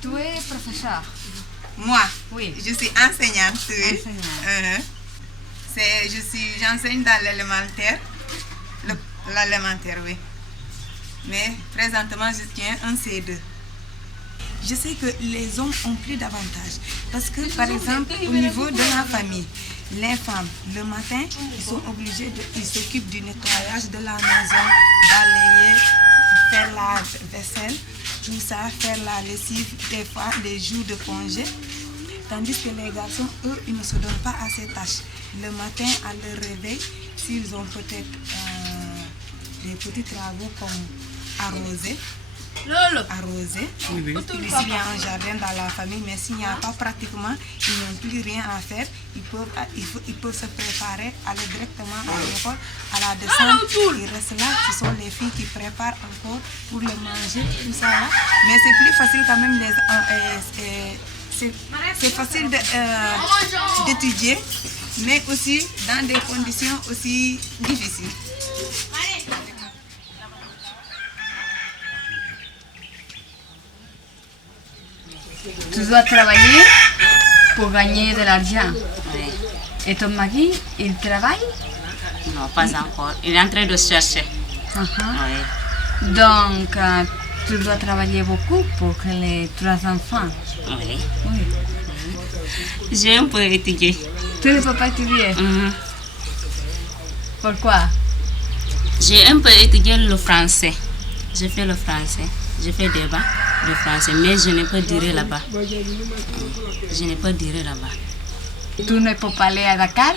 Tu es professeur? Moi, oui. Je suis enseignante. Oui. J'enseigne dans l'élémentaire. L'élémentaire, oui. Mais présentement, je tiens un C2. Je sais que les hommes ont plus d'avantages. Parce que, par exemple, au niveau de la famille, les femmes, le matin, ils s'occupent du nettoyage de la maison, balayer, faire la vaisselle, tout ça, faire la lessive, des fois, les jours de congé. Tandis que les garçons, eux, ils ne se donnent pas à ces tâches. Le matin, à leur réveil, s'ils ont peut-être des petits travaux comme arroser, Oui. s'il y a un jardin dans la famille, mais s'il n'y a pas pratiquement, ils n'ont plus rien à faire, ils peuvent se préparer, aller directement à l'école, à la descente, ils restent là, ce sont les filles qui préparent encore pour le manger, tout ça là. Mais c'est plus facile quand même, c'est facile d'étudier, mais aussi dans des conditions aussi difficiles. Tu dois travailler pour gagner de l'argent. Oui. Et ton mari, il travaille? Non, pas encore. Il est en train de chercher. Oui. Donc, tu dois travailler beaucoup pour que les 3 enfants. Oui. Oui. J'ai un peu étudié. Tu ne peux pas étudier? Pourquoi? J'ai un peu étudié le français. J'ai fait le français. J'ai fait débat de français, mais je n'ai pas duré là-bas. Je n'ai pas duré là-bas. Tu ne peux pas aller à Dakar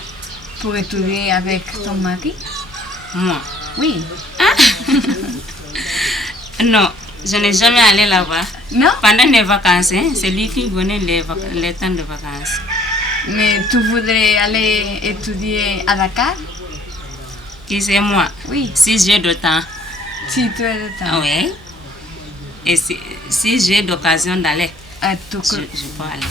pour étudier avec ton mari? Moi? Oui. Non, je n'ai jamais allé là-bas. Non? Pendant les vacances, hein, c'est lui qui venait les temps de vacances. Mais tu voudrais aller étudier à Dakar? Qui c'est moi? Oui. Si j'ai de temps. Si tu as le temps. Oui. Et si j'ai l'occasion d'aller, je peux aller.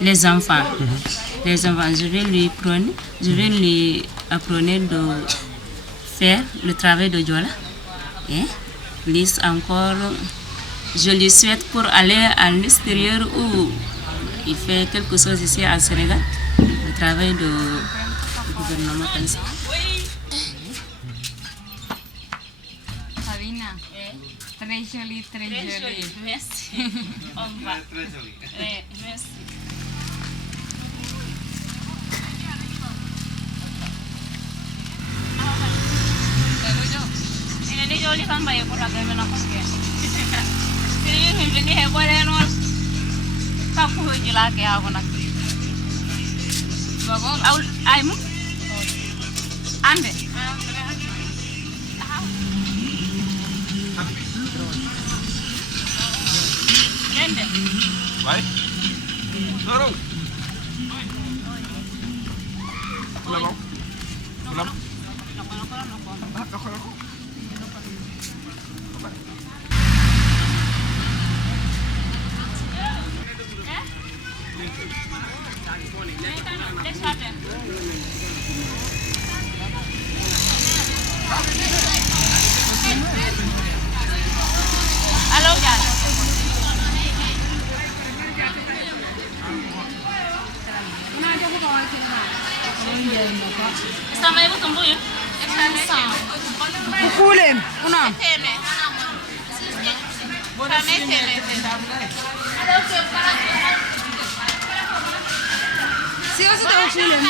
Les enfants, je vais lui apprendre de faire le travail de Diola. Et liste encore, je lui souhaite pour aller à l'extérieur où il fait quelque chose ici à Sénégal, le travail du gouvernement comme ça. Sabina, très jolie, très jolie. Merci. Au revoir. Très joli. Merci. samba ya kula game na koske. Sini vini he bole no. Ka ku jila ke ha bona. Babo au ai mu. Ande. Lende. Vai. Dorong. Pulang. Pulang. Halo, Jan. Sama ibu tumbuh ya? Bukulem, una. Si o să te bukulem.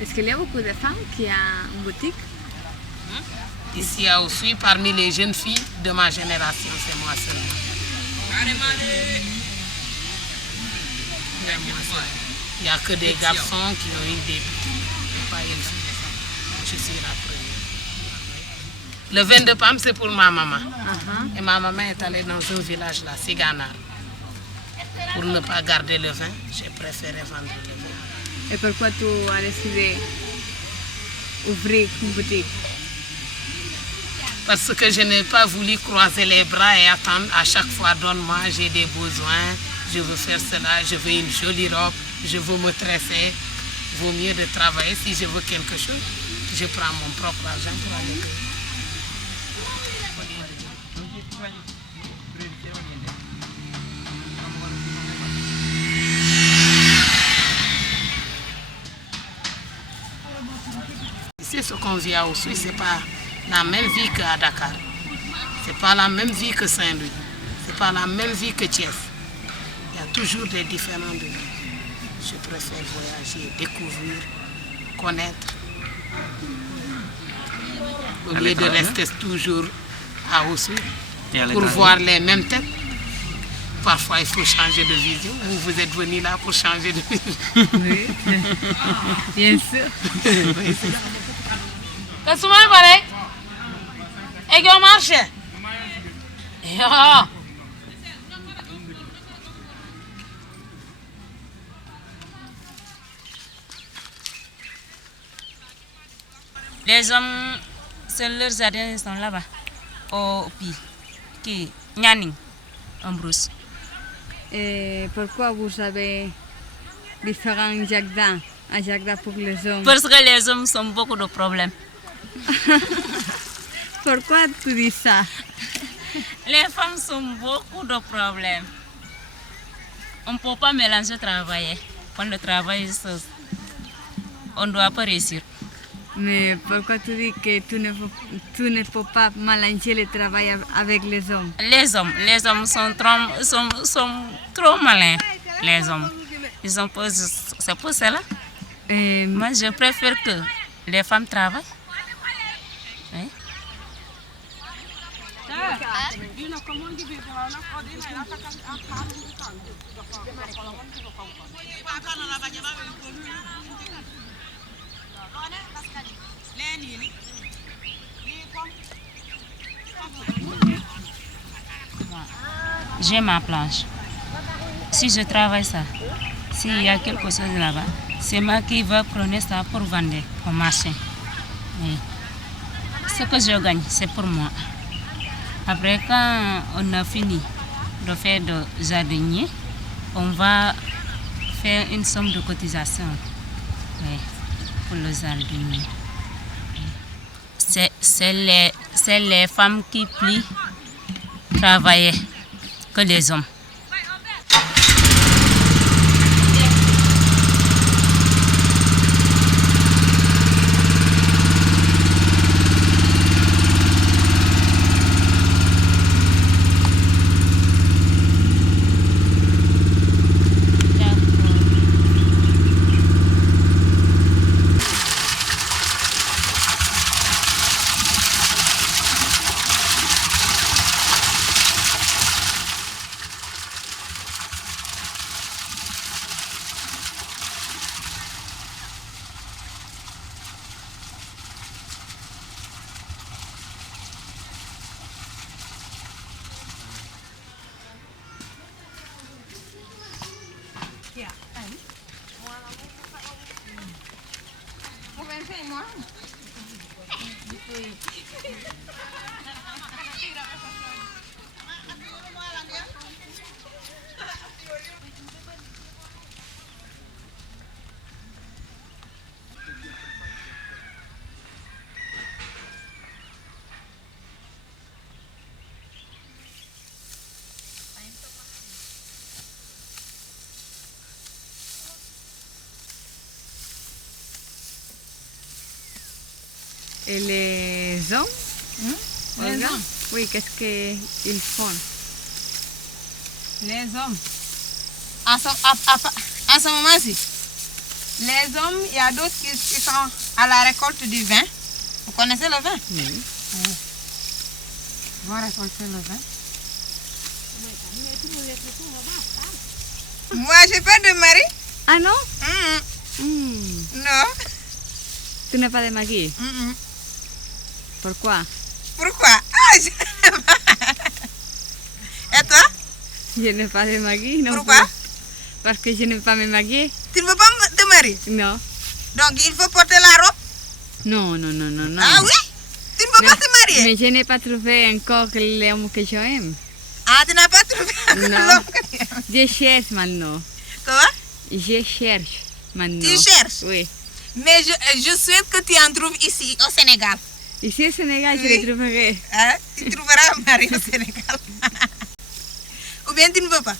Est-ce qu'il y a beaucoup de femmes qui ont une boutique? Ici à Oussouye, parmi les jeunes filles de ma génération, c'est moi seulement. Il n'y a que des garçons qui ont eu des boutiques, pas une fille. Je suis la première. Le vin de Pam, c'est pour ma maman. Et ma maman est allée dans un village là, Siganar. Pour ne pas garder le vin, j'ai préféré vendre le vin. Et pourquoi tu as décidé d'ouvrir une boutique? Parce que je n'ai pas voulu croiser les bras et attendre à chaque fois, donne-moi, j'ai des besoins, je veux faire cela, je veux une jolie robe, je veux me tresser. Vaut mieux de travailler. Si je veux quelque chose, je prends mon propre argent pour aller payer. Ici, ce qu'on vit à Oussouye, ce n'est pas la même vie qu'à Dakar. Ce n'est pas la même vie que Saint-Louis. Ce n'est pas la même vie que Thiès. Il y a toujours des différents de vie. Je préfère voyager, découvrir, connaître. Au lieu de rester toujours à Oussouye pour voir les mêmes têtes. Parfois, il faut changer de vision. Vous êtes venu là pour changer de vision. Oui, bien sûr. Oui, c'est ça. Qu'est-ce que vous faites? Et que vous marchez? Les hommes, leurs jardins sont là-bas, au Pi, qui Nyaning, en brousse. Et pourquoi vous avez différents jardins, un jardin pour les hommes? Parce que les hommes ont beaucoup de problèmes. Pourquoi tu dis ça? Les femmes ont beaucoup de problèmes. On ne peut pas mélanger travailler. Quand le travail, on ne doit pas réussir. Mais pourquoi tu dis que tu ne peux pas mélanger le travail avec les hommes? Les hommes sont trop malins. Les hommes. C'est pour cela. Moi, je préfère que les femmes travaillent. Oui. J'ai ma planche. Si je travaille ça, s'il y a quelque chose là-bas, c'est moi qui vais prendre ça pour vendre au marché. Oui. Ce que je gagne, c'est pour moi. Après, quand on a fini de faire de jardinier, on va faire une somme de cotisation, oui, pour le jardinier. C'est c'est les femmes qui plus travaillaient que les hommes. Et les hommes, Les Olga? hommes. Oui, qu'est-ce qu'ils font? Les hommes. En ce moment-ci, les hommes, il y a d'autres qui sont à la récolte du vin. Vous connaissez le vin? Oui. Ils vont récolter le vin. Moi, j'ai pas de mari. Ah non? Non. Tu n'as pas de mari? Pourquoi? Pourquoi? Ah, je ne sais pas. Et toi? Je n'ai pas de mari non Pourquoi? plus. Parce que je ne veux pas me marier. Tu ne veux pas te marier? Non. Donc, il faut porter la robe? Non, non, non, non, non. Ah oui? Tu ne veux pas te marier? Mais je n'ai pas trouvé encore l'homme que j'aime. Ah, tu n'as pas trouvé Non. l'homme que tu aimes. Je cherche maintenant. Comment? Je cherche maintenant. Tu cherches? Oui. Mais je souhaite que tu en trouves ici, au Sénégal. Ici au Sénégal, je Oui. le trouverai. Hein? Tu trouveras un mari au Sénégal. Ou bien tu ne veux pas?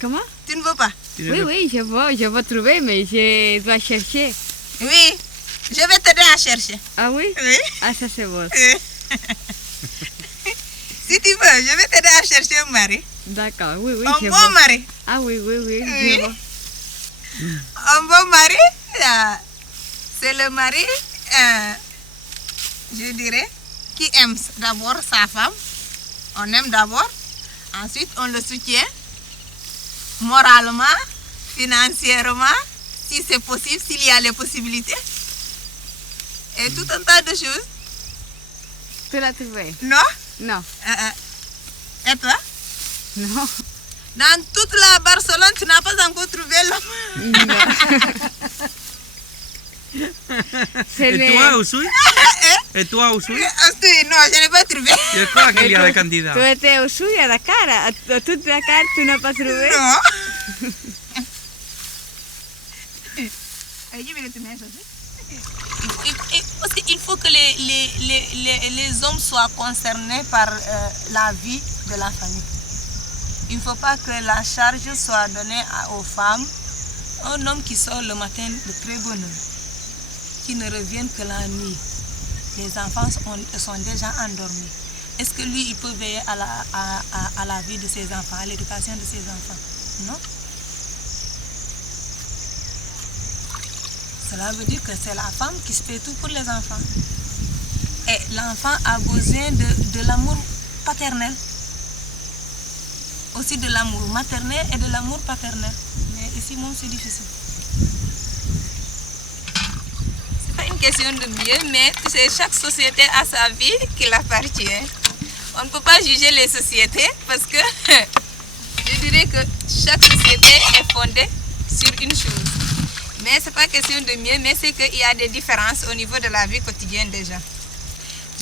Comment? Tu ne veux pas? Oui, oui, je veux trouver, mais je dois chercher. Oui. Je vais t'aider à chercher. Ah oui? Oui. Ah, ça c'est bon. Si tu veux, je vais t'aider à chercher un mari. D'accord, oui, oui, Un je bon vois. mari. Ah oui, oui, oui, Oui. je vois. Un bon mari, c'est le mari, je dirais, qui aime d'abord sa femme. On aime d'abord. Ensuite, on le soutient moralement, financièrement, si c'est possible, s'il y a les possibilités. Et tout un tas de choses. Tu l'as trouvé? Non? Non. Et toi? Non. Dans toute la Barcelone, tu n'as pas encore trouvé l'homme. Non. C'est ¿Y le- tú, Usui? ¿Y tú, Usui? Non, je n'ai pas trouvé. ¿Y esto aquí ya de cantidad? Tu étais au Sud, à Dakar. À toute Dakar, tu n'as pas trouvé? Non. Aussi, il faut que les hommes soient concernés par la vie de la famille. Il ne faut pas que la charge soit donnée aux femmes. Un homme qui sort le matin de très bonne heure, qui ne revient que la nuit. Les enfants sont déjà endormis. Est-ce que lui, il peut veiller à la vie de ses enfants, à l'éducation de ses enfants? Non. Cela veut dire que c'est la femme qui se fait tout pour les enfants. Et l'enfant a besoin de l'amour paternel. Aussi de l'amour maternel et de l'amour paternel. Mais ici, moi, c'est difficile. C'est pas une question de mieux, mais tu sais, chaque société a sa vie qui l'appartient. On ne peut pas juger les sociétés parce que je dirais que chaque société est fondée sur une chose. Mais ce n'est pas question de mieux, mais c'est qu'il y a des différences au niveau de la vie quotidienne des gens.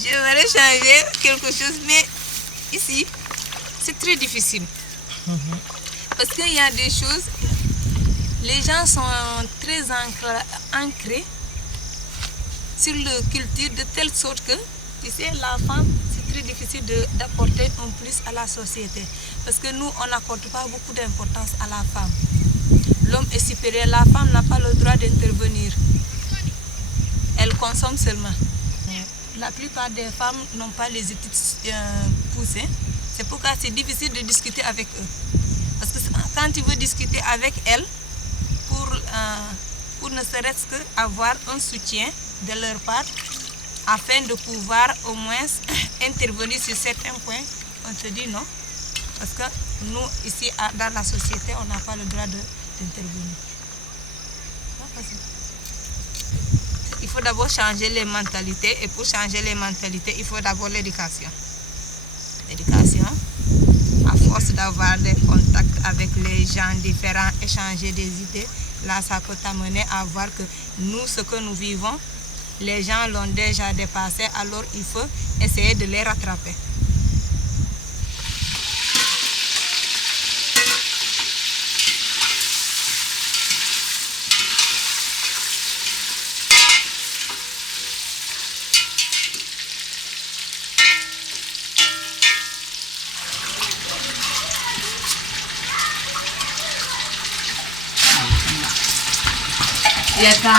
J'aimerais changer quelque chose, mais ici, c'est très difficile. Parce qu'il y a des choses, les gens sont très ancrés sur leur culture de telle sorte que Tu sais, la femme, c'est très difficile d'apporter un plus à la société. Parce que nous, on n'accorde pas beaucoup d'importance à la femme. L'homme est supérieur, la femme n'a pas le droit d'intervenir. Elle consomme seulement. La plupart des femmes n'ont pas les études poussées. C'est pourquoi c'est difficile de discuter avec eux. Parce que quand tu veux discuter avec elles, pour ne serait-ce qu'avoir un soutien de leur part, afin de pouvoir au moins intervenir sur certains points, on te dit non. Parce que nous, ici, dans la société, on n'a pas le droit d'intervenir. Il faut d'abord changer les mentalités. Et pour changer les mentalités, il faut d'abord l'éducation. L'éducation, à force d'avoir des contacts avec les gens différents, échanger des idées, là, ça peut t'amener à voir que nous, ce que nous vivons, les gens l'ont déjà dépassé, alors il faut essayer de les rattraper. Y acá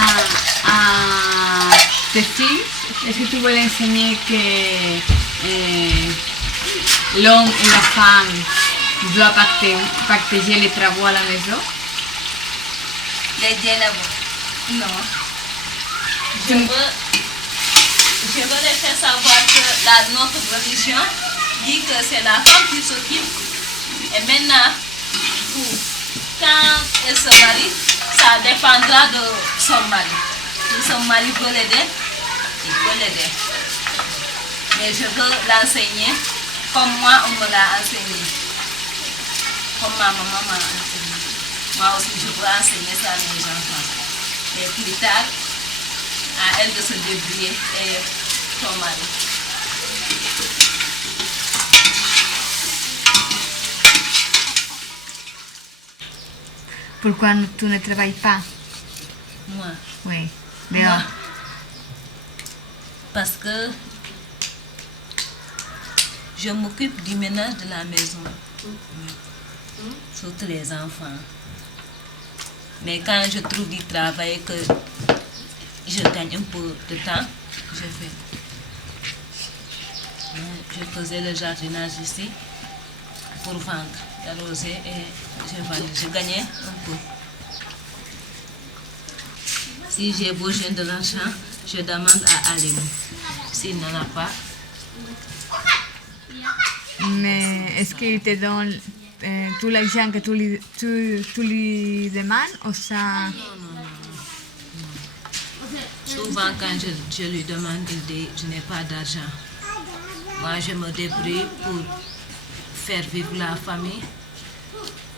a tes filles, est-ce que tu veux leur enseigner que l'homme et la femme doivent partager les travaux à la maison? Les djellabos. Non. Je veux les faire savoir que notre religion dit que c'est la femme qui s'occupe. Et maintenant, quand elle se marie, ça dépendra de son mari. Si son mari peut l'aider, il peut l'aider. Mais je veux l'enseigner comme moi, on me l'a enseigné. Comme ma maman m'a enseigné. Moi aussi, je veux enseigner ça à mes enfants. Mais plus tard, à elle de se débrouiller et son mari. Pourquoi tu ne travailles pas? Moi, Oui, dehors. parce que je m'occupe du ménage de la maison, surtout les enfants. Mais quand je trouve du travail que je gagne un peu de temps, je fais. Je faisais le jardinage ici pour vendre, arroser et je vendais. Je gagnais un peu. Si j'ai besoin de l'argent, je demande à Alimou. S'il n'en a pas, Mais est-ce qu'il te donne tout l'argent que tu lui demandes ou ça? souvent quand je lui demande, il dit je n'ai pas d'argent. Moi, je me débrouille pour faire vivre la famille.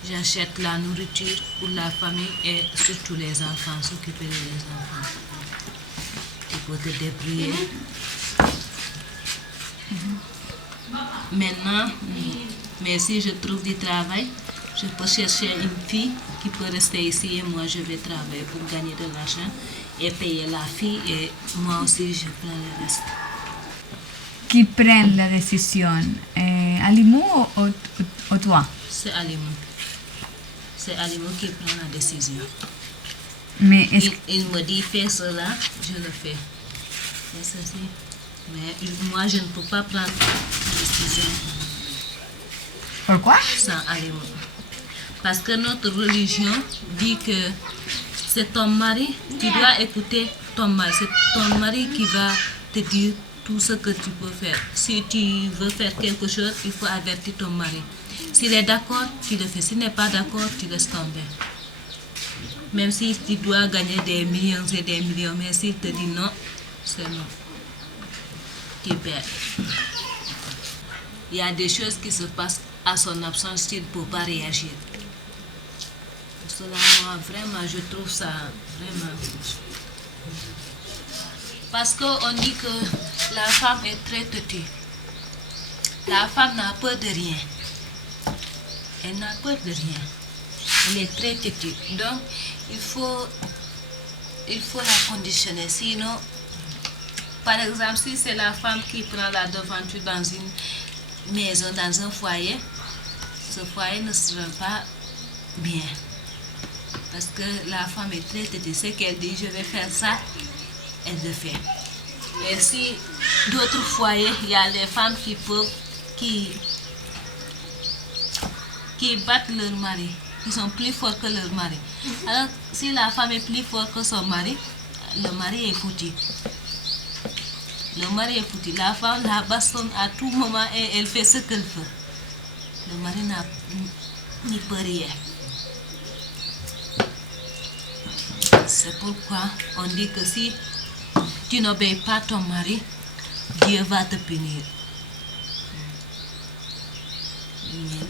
J'achète la nourriture pour la famille et surtout les enfants, s'occuper des enfants. Tu peux te débrouiller. Maintenant, mais si je trouve du travail, je peux chercher une fille qui peut rester ici et moi je vais travailler pour gagner de l'argent et payer la fille et moi aussi je prends le reste. Qui prend la décision? Alimou ou toi? C'est Alimou. C'est Alimou qui prend la décision. Mais est-ce Il me dit fais cela, je le fais. C'est ceci. Mais moi je ne peux pas prendre la décision pourquoi? sans Alimou. Parce que notre religion dit que c'est ton mari, tu dois écouter ton mari. C'est ton mari qui va te dire tout ce que tu peux faire. Si tu veux faire quelque chose, il faut avertir ton mari. S'il est d'accord, tu le fais. S'il n'est pas d'accord, tu laisses tomber. Même si tu dois gagner des millions et des millions, mais s'il te dit non, c'est non. Tu perds. Il y a des choses qui se passent à son absence, tu ne peux pas réagir. Pour cela, moi, vraiment, je trouve ça vraiment... Parce qu'on dit que la femme est très têtue. La femme n'a peur de rien. Elle n'a peur de rien. Elle est très têtue. Donc, il faut la conditionner. Sinon, Par exemple, si c'est la femme qui prend la devanture dans une maison, dans un foyer, ce foyer ne sera pas bien. Parce que la femme est très têtue. Ce qu'elle dit, je vais faire ça, elle le fait. Et si d'autres foyers, il y a des femmes qui battent leur mari, qui sont plus forts que leur mari. Alors, si la femme est plus forte que son mari, le mari est foutu. Le mari est foutu. La femme la bastonne à tout moment et elle fait ce qu'elle veut. Le mari n'y peut rien. C'est pourquoi on dit que si tu n'obéis pas ton mari, Dieu va te punir.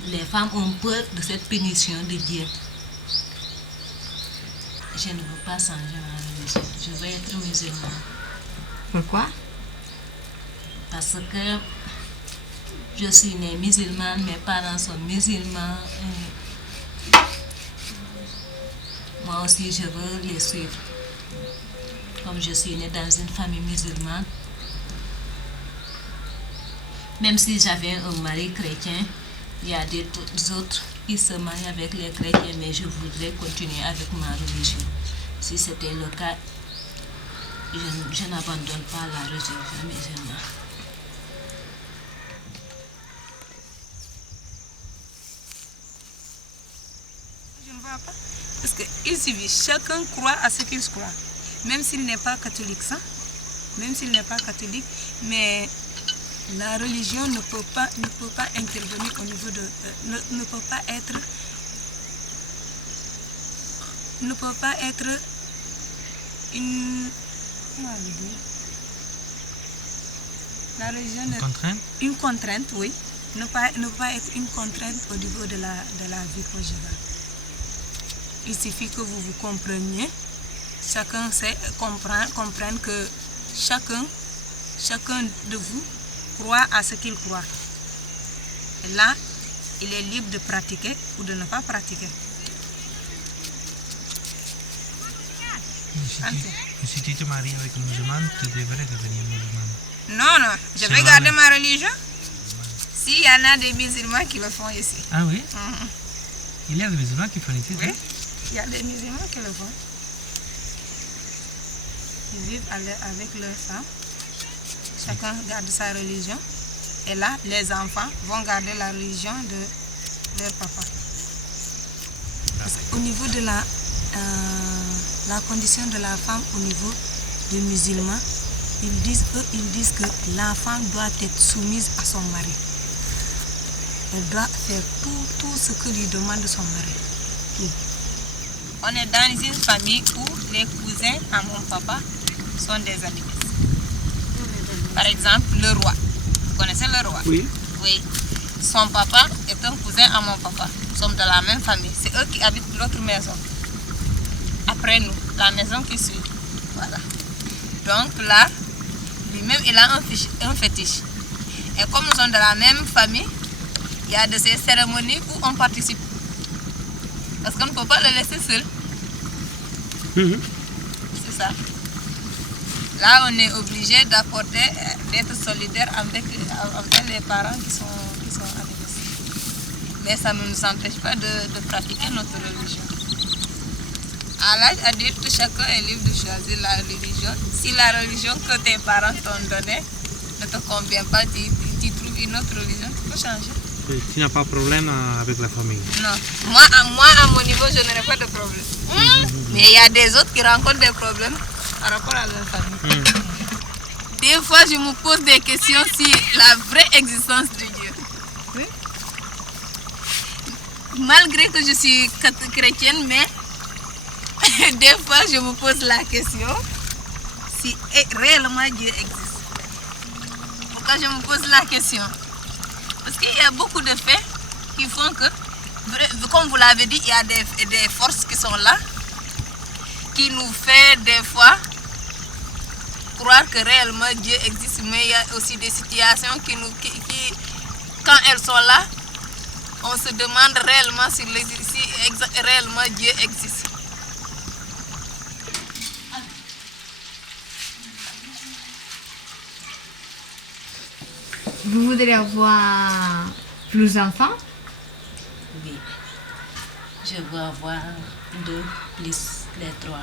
Les femmes ont peur de cette punition de Dieu. Je ne veux pas changer ma religion. Je veux être musulmane. Pourquoi? Parce que je suis née musulmane, mes parents sont musulmans. Moi aussi, je veux les suivre. Comme je suis née dans une famille musulmane, même si j'avais un mari chrétien, il y a des autres qui se marient avec les chrétiens, mais je voudrais continuer avec ma religion. Si c'était le cas, je n'abandonne pas la religion musulmane. Je ne vois pas. Parce qu'il suffit, chacun croit à ce qu'il croit. Même s'il n'est pas catholique, ça. Même s'il n'est pas catholique, mais la religion ne peut pas intervenir au niveau de... ne peut pas être une... Comment on dit? La religion... Une contrainte? Une contrainte, oui. Ne pas être une contrainte au niveau de la vie conjugale. Il suffit que vous vous compreniez. Chacun comprenne que chacun de vous croit à ce qu'il croit. Et là, il est libre de pratiquer ou de ne pas pratiquer. Et si tu te maries avec un musulman, tu devrais devenir musulman. Non, je vais garder ma religion. S'il y en a des musulmans qui le font ici. Ah oui? Il y a des musulmans qui font ici, Oui, il y a des musulmans qui le font. Ils vivent avec leurs femmes. Chacun garde sa religion. Et là, les enfants vont garder la religion de leur papa. Parce qu'au niveau de la condition de la femme, au niveau des musulmans, ils disent que la femme doit être soumise à son mari. Elle doit faire tout ce que lui demande son mari. Tout. On est dans une famille où les cousins à mon papa sont des animistes. Par exemple, le roi. Vous connaissez le roi? Oui. Oui. Son papa est un cousin à mon papa. Nous sommes de la même famille. C'est eux qui habitent l'autre maison. Après nous, la maison qui suit. Voilà. Donc là, lui-même, il a un fétiche. Et comme nous sommes de la même famille, il y a de ces cérémonies où on participe. Parce qu'on ne peut pas le laisser seul. C'est ça. Là, on est obligé d'apporter, d'être solidaire avec les parents qui sont animistes. Mais ça ne nous empêche pas de pratiquer notre religion. À l'âge adulte, chacun est libre de choisir la religion. Si la religion que tes parents t'ont donnée ne te convient pas, tu trouves une autre religion, tu peux changer. Tu n'as pas de problème avec la famille? Non. Moi, à mon niveau, je n'aurai pas de problème. Mais il y a des autres qui rencontrent des problèmes par rapport à leur famille. Des fois, je me pose des questions sur la vraie existence de Dieu. Oui. Malgré que je suis chrétienne, mais des fois, je me pose la question si réellement Dieu existe. Pourquoi je me pose la question? Parce qu'il y a beaucoup de faits qui font que, comme vous l'avez dit, il y a des forces qui sont là, qui nous fait des fois croire que réellement Dieu existe, mais il y a aussi des situations qui quand elles sont là, on se demande réellement si réellement Dieu existe. Vous voudrez avoir plus d'enfants? Oui. Je veux avoir 2 plus les 3.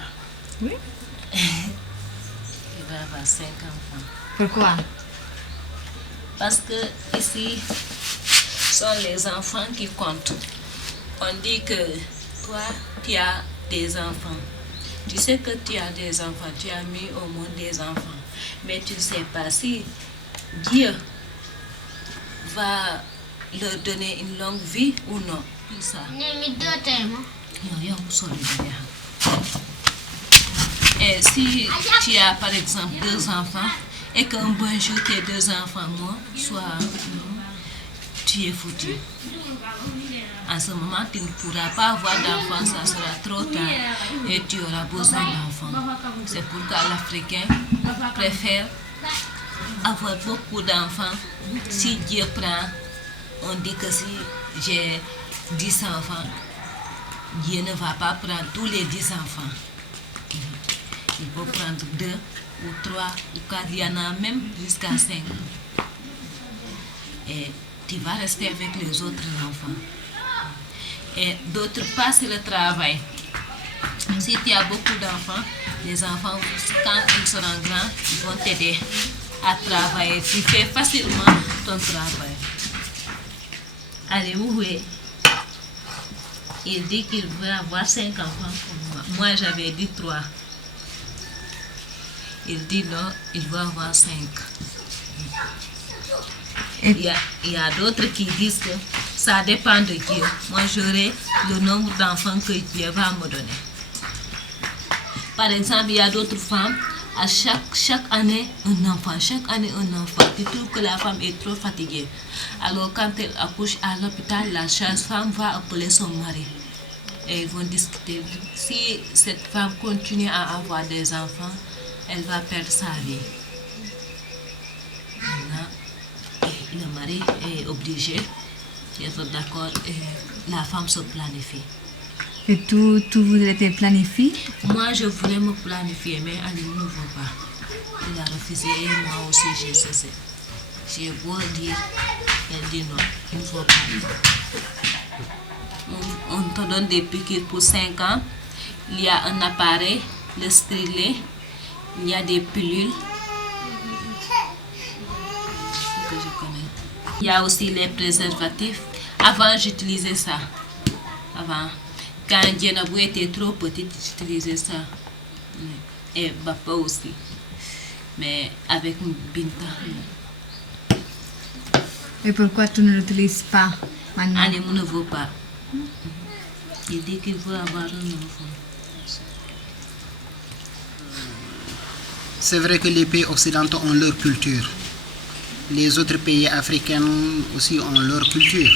Oui. Je veux avoir 5 enfants. Pourquoi? Parce que ici sont les enfants qui comptent. On dit que toi, tu as des enfants. Tu sais que tu as des enfants, tu as mis au monde des enfants. Mais tu ne sais pas si Dieu va leur donner une longue vie ou non. Ça. Et si tu as par exemple 2 enfants et qu'un bon jour tes 2 enfants meurent, soit tu es foutu. En ce moment, tu ne pourras pas avoir d'enfants, ça sera trop tard et tu auras besoin d'enfants. C'est pourquoi l'Africain préfère avoir beaucoup d'enfants. Si Dieu prend, on dit que si j'ai 10 enfants, Dieu ne va pas prendre tous les 10 enfants. Il faut prendre 2 ou 3 ou 4, il y en a même jusqu'à 5. Et tu vas rester avec les autres enfants. Et d'autre part, c'est le travail. Si tu as beaucoup d'enfants, les enfants, quand ils seront grands, ils vont t'aider à travailler. Tu fais facilement ton travail. Allez, oui. Il dit qu'il veut avoir 5 enfants pour moi. Moi, j'avais dit 3. Il dit non, il veut avoir 5. Il y a d'autres qui disent que ça dépend de Dieu. Moi, j'aurai le nombre d'enfants que Dieu va me donner. Par exemple, il y a d'autres femmes, à chaque année, un enfant. Chaque année, un enfant. Tu trouves que la femme est trop fatiguée. Alors, quand elle accouche à l'hôpital, la sage-femme va appeler son mari. Et ils vont discuter. Si cette femme continue à avoir des enfants, elle va perdre sa vie. Maintenant, le mari est obligé d'être d'accord et la femme se planifie. Et tout voudrait être planifié? Moi, je voulais me planifier, mais Ali ne veut pas. Il a refusé et moi aussi j'ai cessé. J'ai beau dire, elle dit non, il ne faut pas. On te donne des piqûres pour 5 ans. Il y a un appareil, le stérilet. Il y a des pilules que je connais. Il y a aussi les préservatifs. Avant, j'utilisais ça. Avant, quand Djenabou était trop petite, j'utilisais ça. Et Bapa aussi. Mais avec Binta. Et pourquoi tu ne l'utilises pas maintenant? Ali ne veut pas. Il dit qu'il veut avoir un enfant. C'est vrai que les pays occidentaux ont leur culture. Les autres pays africains aussi ont leur culture.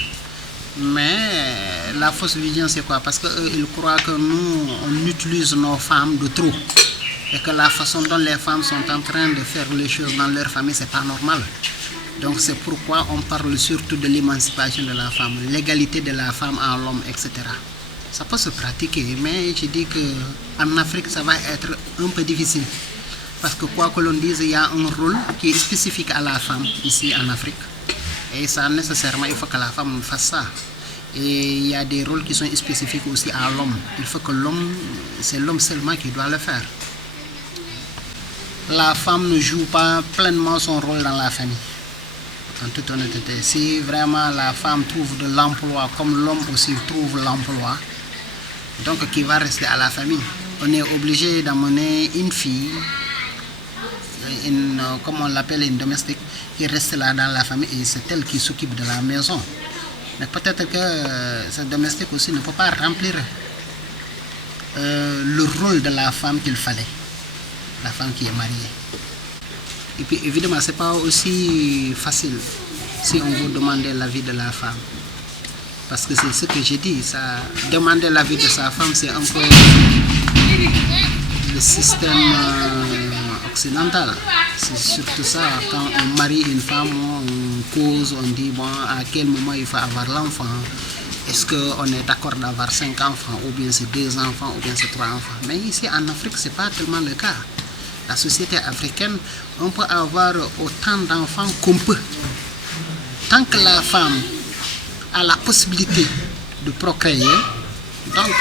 Mais la fausse vision, c'est quoi? Parce qu'ils croient que nous, on utilise nos femmes de trop. Et que la façon dont les femmes sont en train de faire les choses dans leur famille, c'est pas normal. Donc c'est pourquoi on parle surtout de l'émancipation de la femme, l'égalité de la femme en l'homme, etc. Ça peut se pratiquer, mais je dis qu'en Afrique, ça va être un peu difficile. Parce que quoi que l'on dise, il y a un rôle qui est spécifique à la femme ici en Afrique. Et ça, nécessairement, il faut que la femme fasse ça. Et il y a des rôles qui sont spécifiques aussi à l'homme. Il faut que l'homme, c'est l'homme seulement qui doit le faire. La femme ne joue pas pleinement son rôle dans la famille. En toute honnêteté, si vraiment la femme trouve de l'emploi, comme l'homme aussi trouve l'emploi, donc qui va rester à la famille. On est obligé d'amener une fille, comme on l'appelle une domestique, qui reste là dans la famille et c'est elle qui s'occupe de la maison. Mais peut-être que cette domestique aussi ne peut pas remplir le rôle de la femme qu'il fallait, la femme qui est mariée. Et puis évidemment, ce n'est pas aussi facile si on veut demander l'avis de la femme. Parce que c'est ce que j'ai dit, ça, demander l'avis de sa femme, c'est un peu le système occidental. C'est surtout ça, quand on marie une femme, on cause, on dit bon, à quel moment il faut avoir l'enfant. Est-ce qu'on est d'accord d'avoir 5 enfants, ou bien c'est 2 enfants, ou bien c'est 3 enfants. Mais ici en Afrique, ce n'est pas tellement le cas. La société africaine, on peut avoir autant d'enfants qu'on peut. tant que la femme a la possibilité de procréer, donc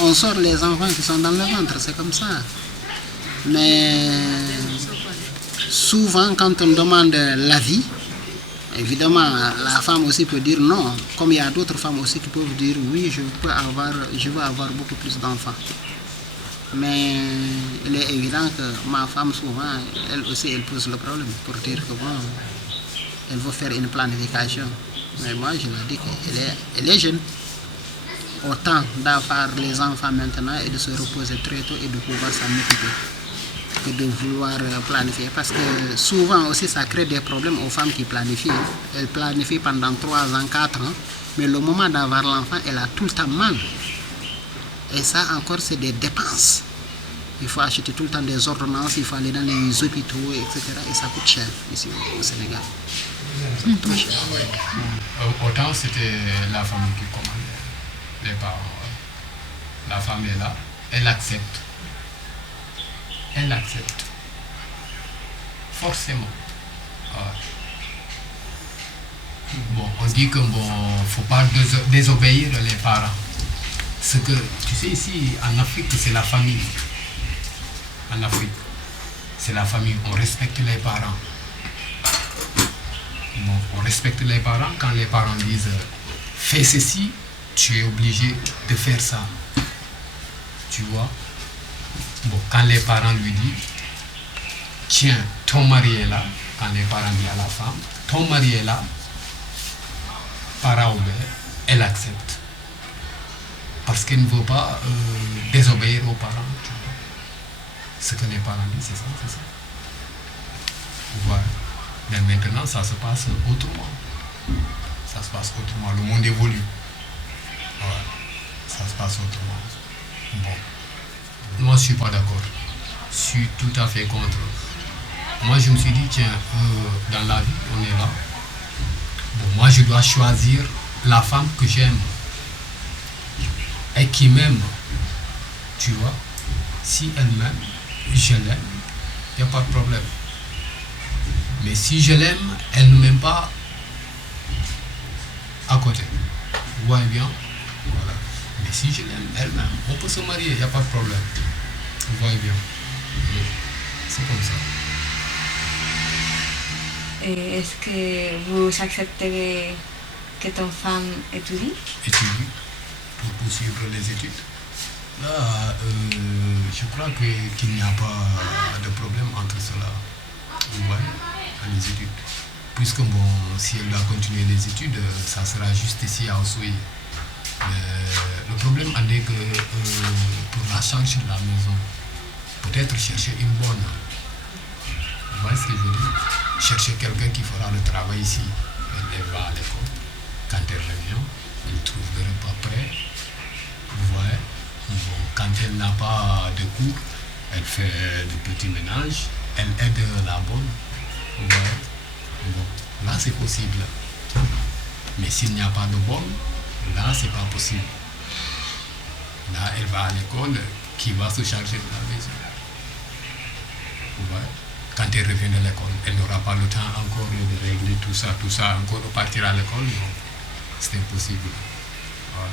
on sort les enfants qui sont dans le ventre, c'est comme ça. Mais souvent quand on demande l'avis, évidemment la femme aussi peut dire non, comme il y a d'autres femmes aussi qui peuvent dire oui, je veux avoir beaucoup plus d'enfants. Mais il est évident que ma femme souvent, elle aussi, elle pose le problème pour dire que bon, elle veut faire une planification. Mais moi je lui dis qu'elle est jeune. Autant d'avoir les enfants maintenant et de se reposer très tôt et de pouvoir s'en occuper que de vouloir planifier. Parce que souvent aussi ça crée des problèmes aux femmes qui planifient. Elles planifient pendant 3 ans, 4 ans, mais le moment d'avoir l'enfant, elle a tout le temps mal. Et ça encore, c'est des dépenses. Il faut acheter tout le temps des ordonnances, il faut aller dans les hôpitaux, etc. Et ça coûte cher ici au Sénégal. Ça coûte trop cher. Autant c'était la famille qui commandait, les parents. La femme est là, elle accepte. Elle accepte. Forcément. Bon, on dit que bon, faut pas désobéir les parents. Ce que, tu sais, ici, en Afrique, c'est la famille. En Afrique, c'est la famille. On respecte les parents. Bon, on respecte les parents. Quand les parents disent fais ceci, tu es obligé de faire ça. Tu vois? Bon, quand les parents lui disent tiens, ton mari est là, quand les parents disent à la femme ton mari est là, parent obéit, elle accepte. Parce qu'elle ne veut pas désobéir aux parents. Tu vois. Ce que les parents disent, c'est ça, c'est ça. Voilà. Mais maintenant, ça se passe autrement. Ça se passe autrement. Le monde évolue. Voilà. Ça se passe autrement. Bon. Moi, je ne suis pas d'accord. Je suis tout à fait contre. Moi, je me suis dit, tiens, dans la vie, on est là. Bon, moi, je dois choisir la femme que j'aime. Et qui m'aime, tu vois. Si elle m'aime, je l'aime, il n'y a pas de problème. Mais si je l'aime, elle ne m'aime pas à côté. Vous voyez bien? Voilà. Mais si je l'aime, elle m'aime. On peut se marier, il n'y a pas de problème. Vous voyez bien? C'est comme ça. Et est-ce que vous accepterez que ton femme étudie? Étudie pour poursuivre les études. Là, je crois qu'il n'y a pas de problème entre cela. Vous voyez, les études. Puisque bon, si elle doit continuer les études, ça sera juste ici à Oussouye. Le problème est que pour la charge de la maison, peut-être chercher une bonne. Vous voyez ce que je veux dire? Chercher quelqu'un qui fera le travail ici. Elle va à l'école. Quand elle revient, elle trouve le repas prêt. Vous voyez? Bon, quand elle n'a pas de cours, elle fait du petit ménage. Elle aide la bonne. Vous voyez? Bon, là c'est possible. Mais s'il n'y a pas de bonne, là c'est pas possible. Là elle va à l'école, qui va se charger de la maison. Vous voyez? Quand elle revient de l'école, elle n'aura pas le temps encore de régler tout ça, encore repartir à l'école. Non, c'est impossible. Voilà.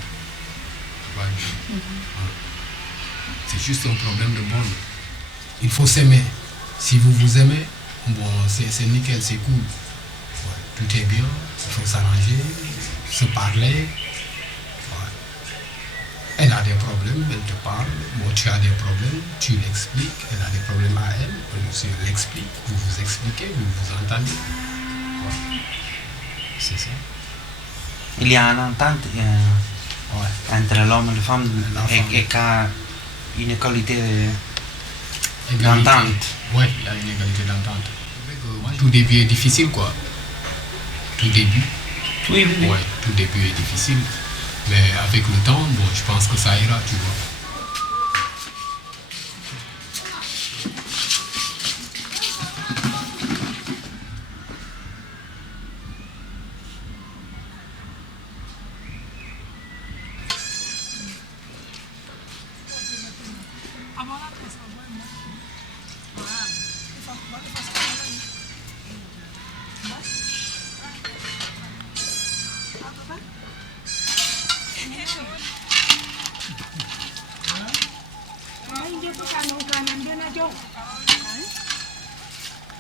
C'est juste un problème de bonne. Il faut s'aimer. Si vous vous aimez, bon, c'est nickel, c'est cool. Ouais, tout est bien, il faut s'arranger, se parler. Ouais. Elle a des problèmes, elle te parle. Bon, tu as des problèmes, tu l'expliques. Elle a des problèmes à elle, tu l'expliques. Vous vous expliquez, vous vous entendez. Ouais. C'est ça. Il y a une entente entre l'homme et la femme et qu'à une égalité d'entente. Oui, il y a une égalité d'entente. Tout début est difficile, quoi. Tout début. Oui. Ouais, tout début est difficile. Mais avec le temps, bon, je pense que ça ira, tu vois.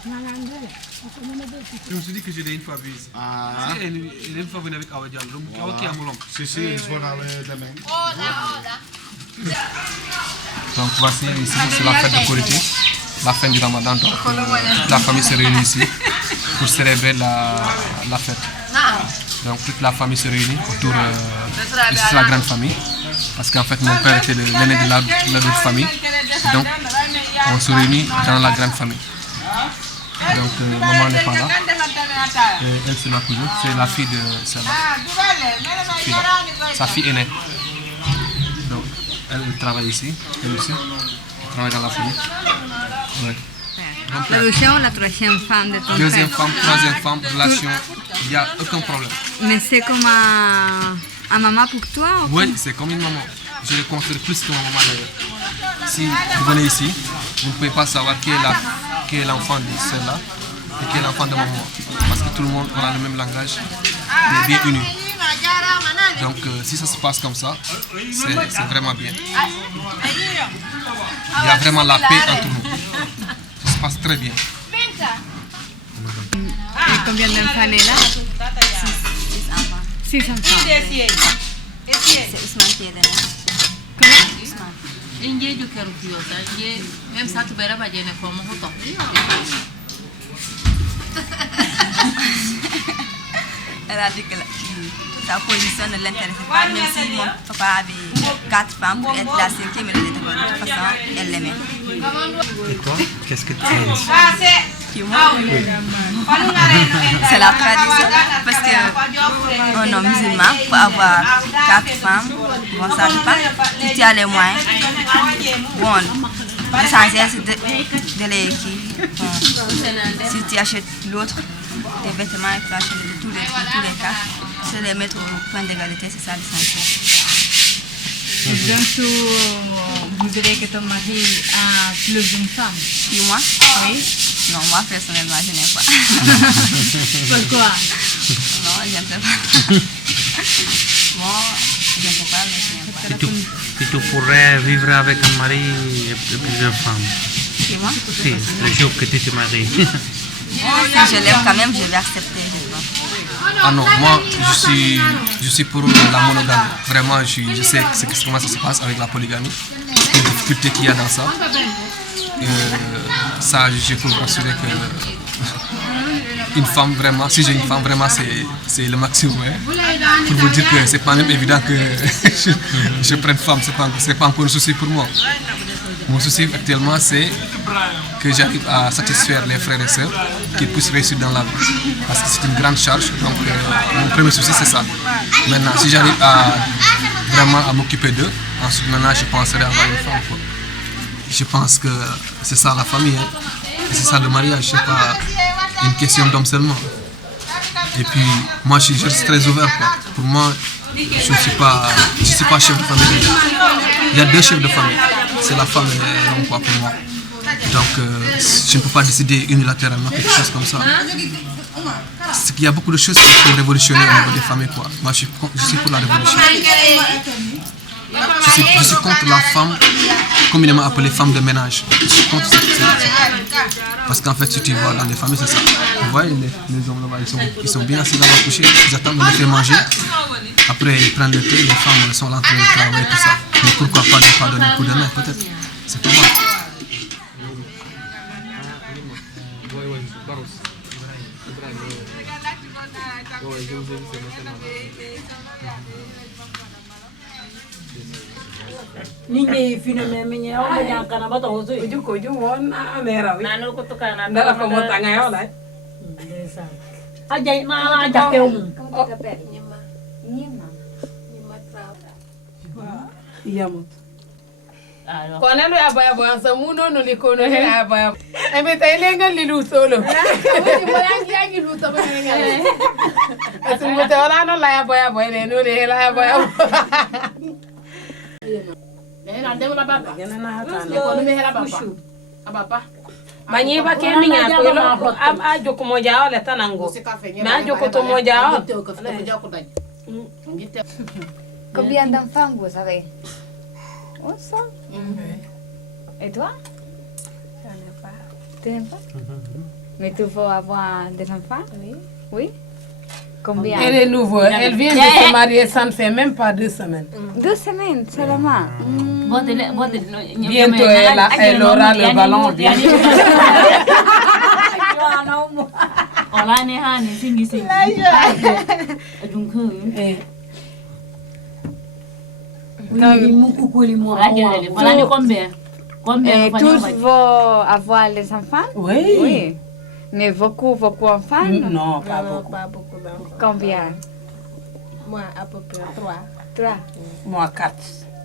Je me suis dit que je l'ai une fois vu ici. Ah. Si, une fois venu avec Awa Diallo, Awa qui a mon Si, je vois dans le domaine. Donc voici ici, c'est la fête de Korité, la fin du Ramadan. Donc toute la famille se réunit ici pour célébrer la fête. Donc toute la famille se réunit autour de la grande famille. Parce qu'en fait mon père était l'aîné de la famille. Donc on se réunit dans la grande famille. Donc maman n'est pas là. Et elle c'est ma cousine, c'est la fille de sa fille aînée. Donc elle travaille ici, elle aussi. Elle travaille dans la famille. Ouais. Donc, La deuxième ou la troisième femme de ton deuxième père? femme, troisième femme, relation, il n'y a aucun problème. Mais c'est comme un maman pour toi ou Oui, c'est comme une maman. Je le considère plus que ma maman d'ailleurs. Si vous venez ici, vous ne pouvez pas savoir qui est l'enfant de celle-là et qui est l'enfant de maman. Parce que tout le monde a le même langage, mais bien uni. Donc si ça se passe comme ça, c'est vraiment bien. Il y a vraiment la paix entre nous. Ça se passe très bien. Et combien d'enfants est là? 6 enfants. C'est Ousmane qui est là. Inge du keru kiyota, même ça tu verras pas j'ai ne comme hoto. Elle a dit que sa position ne l'intéressait pas, même si mon papa avait 4 femmes, pour être la 5e, elle était de toute façon, elle l'aimait. Et toi, qu'est-ce que tu penses? C'est la tradition, parce qu'un homme musulman, pour avoir 4 femmes, bon, ça dépend, si tu as les moyens, bon, l'essentiel c'est de les équipes. Si tu achètes l'autre, des vêtements, il faut acheter de tous les cas, c'est les mettre au point d'égalité, c'est ça l'essentiel. Donc vous voudrais que ton mari a plus d'une femme? Et moi? Oui. Non, moi personnellement, je n'aime pas. Pourquoi? Non, je n'aime pas. Moi, je n'aime pas, mais je n'aime pas. Et tu pourrais vivre avec un mari et plusieurs femmes? Et moi? Si, le jour que tu te maries. Si je l'aime quand même, je vais accepter. Ah non, moi je suis pour la monogamie. Vraiment, je sais comment ça se passe avec la polygamie, les difficultés qu'il y a dans ça. Ça, je peux vous rassurer que une femme vraiment, si j'ai une femme vraiment, c'est le maximum. Hein. Pour vous dire que c'est pas même évident que je prenne femme, c'est pas encore un souci pour moi. Mon souci actuellement, c'est que j'arrive à satisfaire les frères et sœurs, qu'ils puissent réussir dans la vie. Parce que c'est une grande charge, donc mon premier souci c'est ça. Maintenant, si j'arrive vraiment à m'occuper d'eux, ensuite maintenant je penserai à avoir une femme. Quoi. Je pense que c'est ça la famille, hein. Et c'est ça le mariage, c'est pas une question d'homme seulement. Et puis moi je reste très ouvert. Quoi. Pour moi, je ne suis pas chef de famille. Il y a 2 chefs de famille. C'est la femme et l'homme quoi pour moi. Donc je ne peux pas décider unilatéralement quelque chose comme ça. C'est qu'il y a beaucoup de choses qui sont révolutionner au niveau des familles quoi. Moi je suis pour la révolution. Je suis contre la femme, communément appelée femme de ménage. Je suis contre ça. Parce qu'en fait si tu vois dans les familles c'est ça. Vous voyez les hommes là-bas, ils sont bien assis là-bas couchés, ils attendent de les faire manger. Après ils prennent le thé, les femmes sont là en train de travailler tout ça. Mais pourquoi pas ne pas donner un coup de main peut-être. C'est pas mal. Ninge fina menya o nya kana bata hozo uju won amera wi nanu ko to kana ndara ko mota ngayo la desa aja na aja ke nyima iya mo kona lo abaya boya samuno no likono he abaya eme tailenga lilu solo ame boya yangi lu to boya asu mo te ora no la abaya boya no le la abaya Banyi ba ke minya ko lo ajo ko moja ole tanango ma ajo ko to moja Combien d'enfants vous avez? Oh ça. Et toi? Je n'ai pas. Tu n'aimes pas? Mais tu veux avoir des enfants? Oui. Combien? Elle est nouvelle. Elle vient de se marier, ça ne fait même pas 2 semaines. 2 semaines seulement. Bientôt, elle aura le ballon. Et tous vont avoir les enfants? Oui. Mais beaucoup d'enfants? Non, pas beaucoup. Combien? Moi, à peu près 3. 3. Moi, 4.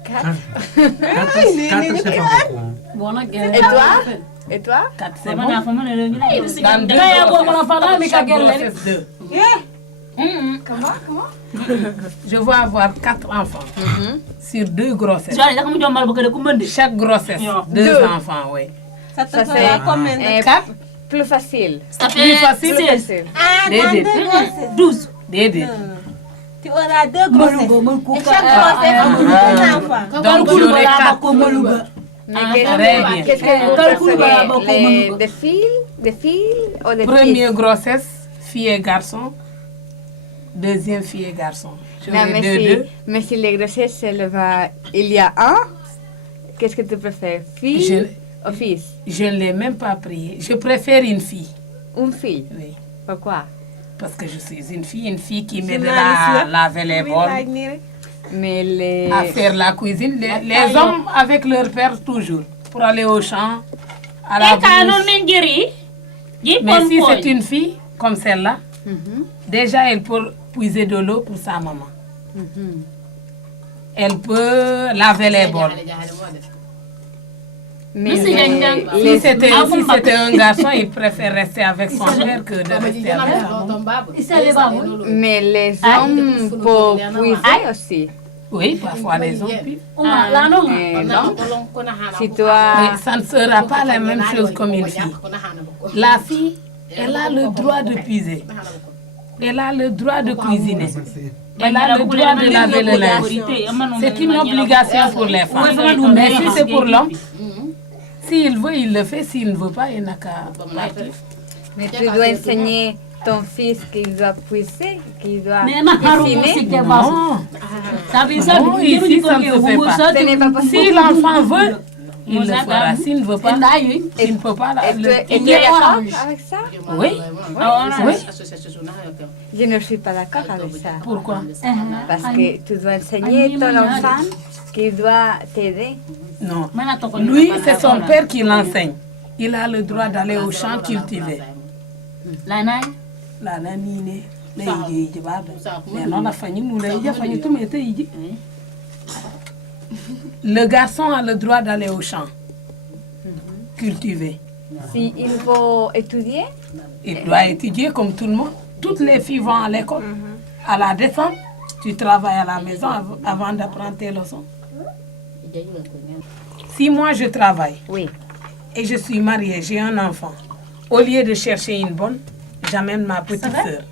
4. C'est pas beaucoup. Et toi? 4, c'est bon. Comment? Je veux avoir 4 enfants sur 2 grossesses. Chaque grossesse, 2 enfants, oui. Ça fait combien? 4. Plus facile. Plus facile. 12. Tu auras 2 grossesses. Et chaque grossesse, un enfant. Donc, j'aurai 4. Qu'est-ce que vous préférez? Des filles ou des fils? Première grossesse, fille et garçon. Deuxième, fille et garçon. Mais si les grossesses, il y a un, qu'est-ce que tu préfères? Fille ou fils? Je ne l'ai même pas prié. Je préfère une fille. Une fille? Oui. Pourquoi? Parce que je suis une fille qui m'aidera à laver les bols, à faire la cuisine. Les hommes avec leur père toujours, pour aller au champ, à la brousse. Mais si c'est une fille, comme celle-là, déjà elle peut puiser de l'eau pour sa maman. Elle peut laver les bols. Mais si c'était un garçon, il préfère rester avec son père que de rester avec lui. Mais les hommes peuvent puiser aussi. Oui, parfois les hommes puissent. Si toi... Mais ça ne sera pas la même chose comme une fille. La fille, elle a le droit de puiser. Elle a le droit de cuisiner. Elle a le droit de laver le linge. C'est une obligation pour les femmes. Mais si c'est pour l'homme, s'il veut, il le fait. S'il ne veut pas, il n'a qu'à partir. Mais tu dois enseigner ton fils qu'il doit puiser, qu'il doit cuisiner. Non. Non, ici, ça ne se fait pas. Si l'enfant veut, il le fera. S'il ne veut pas, il ne peut pas. Et tu es d'accord avec ça? Oui. Oui. Je ne suis pas d'accord avec ça. Pourquoi? Parce que tu dois enseigner ton enfant qu'il doit t'aider. Non. Lui, c'est son père qui l'enseigne. Il a le droit d'aller au champ cultiver. Le garçon a le droit d'aller au champ cultiver. S'il faut étudier? Il doit étudier comme tout le monde. Toutes les filles vont à l'école. À la descente, tu travailles à la maison avant d'apprendre tes leçons. Si moi je travaille et je suis mariée, j'ai un enfant, au lieu de chercher une bonne, j'amène ma petite soeur.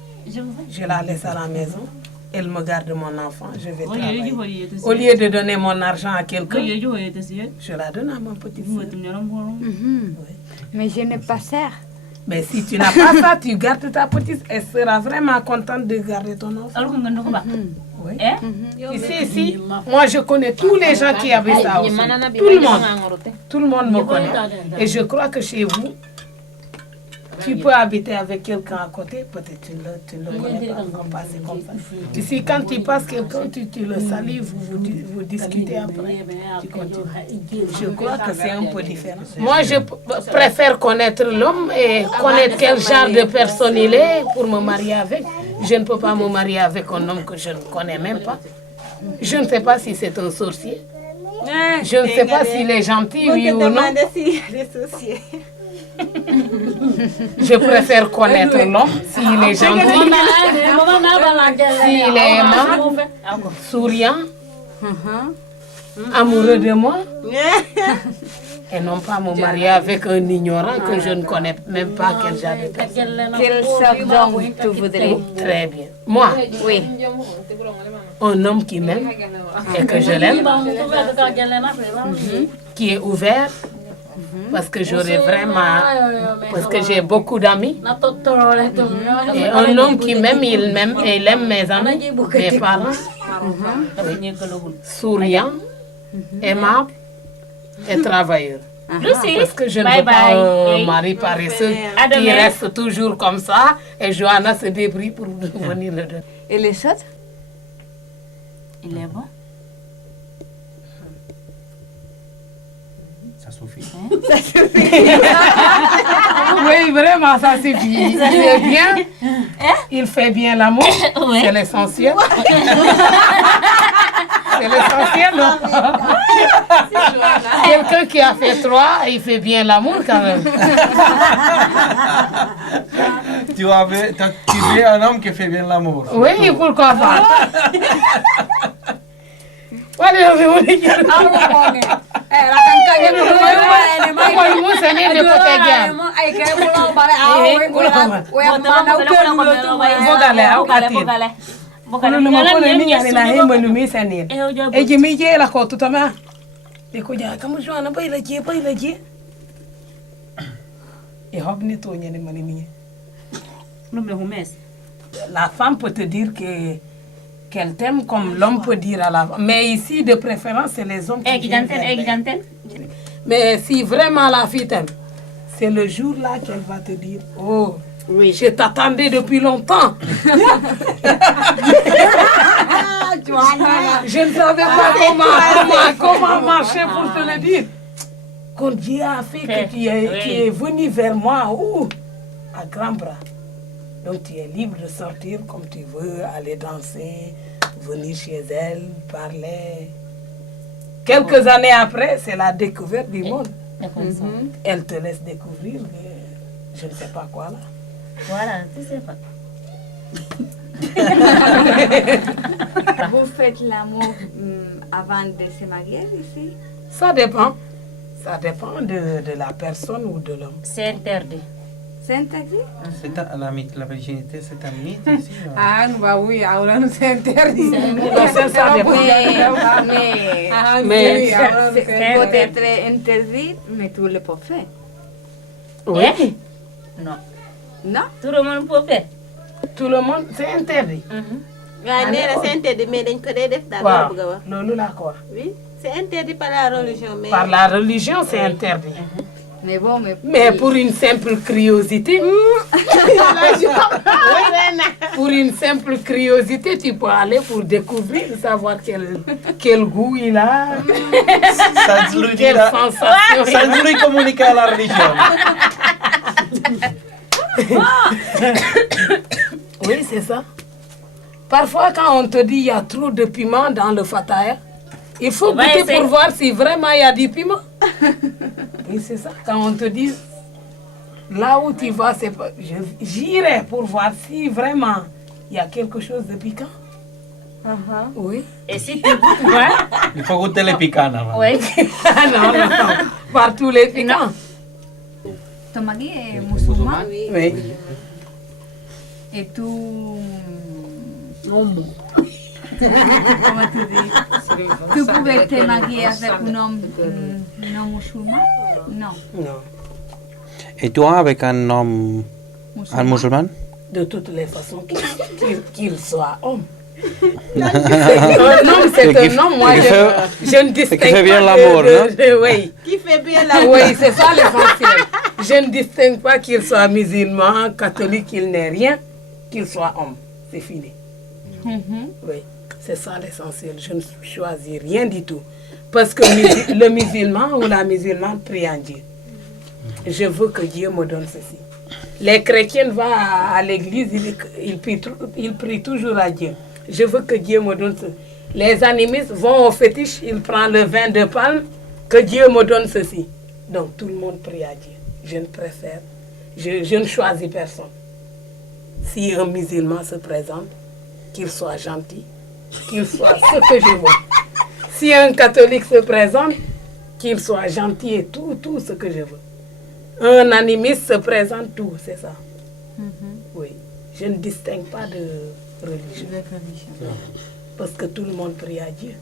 Je la laisse à la maison, elle me garde mon enfant, je vais travailler. Au lieu de donner mon argent à quelqu'un, je la donne à ma petite soeur. Mais je n'ai pas ça. Mais si tu n'as pas ça, tu gardes ta petite, elle sera vraiment contente de garder ton enfant. Oui. Ici, moi je connais tous les gens qui habitent ça aussi. Tout le monde me connaît. Et je crois que chez vous, tu peux habiter avec quelqu'un à côté, peut-être tu ne le connais pas, on passe comme ça. Ici, quand tu passes quelqu'un, tu le salues, vous discutez après, tu continues. Je crois que c'est un peu différent. Moi, je préfère connaître l'homme et connaître quel genre de personne il est pour me marier avec. Je ne peux pas me marier avec un homme que je ne connais même pas. Je ne sais pas si c'est un sorcier. Je ne sais pas s'il est gentil, oui ou non. Je préfère connaître l'homme, s'il est gentil, s'il est aimant, souriant, amoureux de moi, et non pas me marier avec un ignorant que je ne connais même pas quel genre de personne. Quelle sorte d'homme tu voudrais? Très bien. Moi? Oui. Un homme qui m'aime et que je l'aime, qui est ouvert, parce que j'aurais vraiment, parce que j'ai beaucoup d'amis. Et un homme qui m'aime, il aime mes amis, mes parents. Souriant, aimable et travailleur. Parce que je ne veux pas un mari paresseux qui reste toujours comme ça et Johanna se débrouille pour venir le donner. Et les autres? Il est bon. Ça suffit. Ça suffit. Oui, vraiment, ça suffit. Il est bien. Il fait bien l'amour. C'est l'essentiel. C'est l'essentiel, non? Quelqu'un qui a fait 3, il fait bien l'amour quand même. Tu veux un homme qui fait bien l'amour. Oui, pourquoi pas? La femme peut te dire qu'elle t'aime comme l'homme peut dire à la femme. Mais ici, de préférence, c'est les hommes qui viennent vers elle. Mais si vraiment la fille t'aime, c'est le jour-là qu'elle va te dire, oh, oui, je t'attendais depuis longtemps. Je ne savais pas comment marcher pour te le dire. Quand Dieu a fait que tu es venu vers moi, à grands bras. Donc tu es libre de sortir comme tu veux, aller danser, venir chez elle, parler. Quelques années après, c'est la découverte du monde. Elle te laisse découvrir, je ne sais pas quoi là. Voilà, tu sais pas. Vous faites l'amour avant de se marier ici? Ça dépend. Ça dépend de la personne ou de l'homme. C'est interdit. C'est interdit? La virginité, c'est un mythe ici. Ah, bah oui, ahora no c'est interdit. Mais peut-être interdit, mais tout le peut faire. Oui. Non. Non? Tout le monde peut faire. Tout le monde, c'est interdit. C'est interdit, mais dañ ko day def daal la bëgg a wax. Loolu laa ko wax. Oui, c'est interdit par la religion. Mais... Par la religion, c'est interdit. Mais bon, mais pour une simple curiosité, pour une simple curiosité, tu peux aller pour découvrir, savoir quel goût il a, quelle sensation. Sans lui communiquer à la religion. Oui, c'est ça. Parfois, quand on te dit qu'il y a trop de piment dans le fataya, il faut goûter pour voir si vraiment il y a du piment. Oui, c'est ça. Quand on te dit, là où tu vas, j'irai pour voir si vraiment il y a quelque chose de piquant. Oui. Et si tu goûtes, quoi? Il faut goûter les piquants. Oui. Non, par tous les piquants. Ton mari est musulman? Oui. Et tu... Comment tu dis? Tu pouvais te marier avec un homme non musulman? Non. Non. Et toi avec un homme musulman? De toutes les façons, qu'il soit homme. Un homme, c'est un homme. Moi, je ne distingue pas. Qui fait bien l'amour, non? Oui. Qui fait bien l'amour? Oui, c'est ça l'essentiel. Je ne distingue pas qu'il soit musulman, catholique, qu'il n'est rien, qu'il soit homme. C'est fini. Oui, c'est ça l'essentiel. Je ne choisis rien du tout. Parce que le musulman ou la musulmane prie en Dieu. Je veux que Dieu me donne ceci. Les chrétiens vont à l'église, ils prient toujours à Dieu. Je veux que Dieu me donne ceci. Les animistes vont au fétiche, ils prennent le vin de palme, que Dieu me donne ceci. Donc tout le monde prie à Dieu. Je ne préfère, je ne choisis personne. Si un musulman se présente, qu'il soit gentil, qu'il soit ce que je veux. Si un catholique se présente, qu'il soit gentil et tout ce que je veux. Un animiste se présente, tout, c'est ça. Oui, je ne distingue pas de religion. Parce que tout le monde prie à Dieu.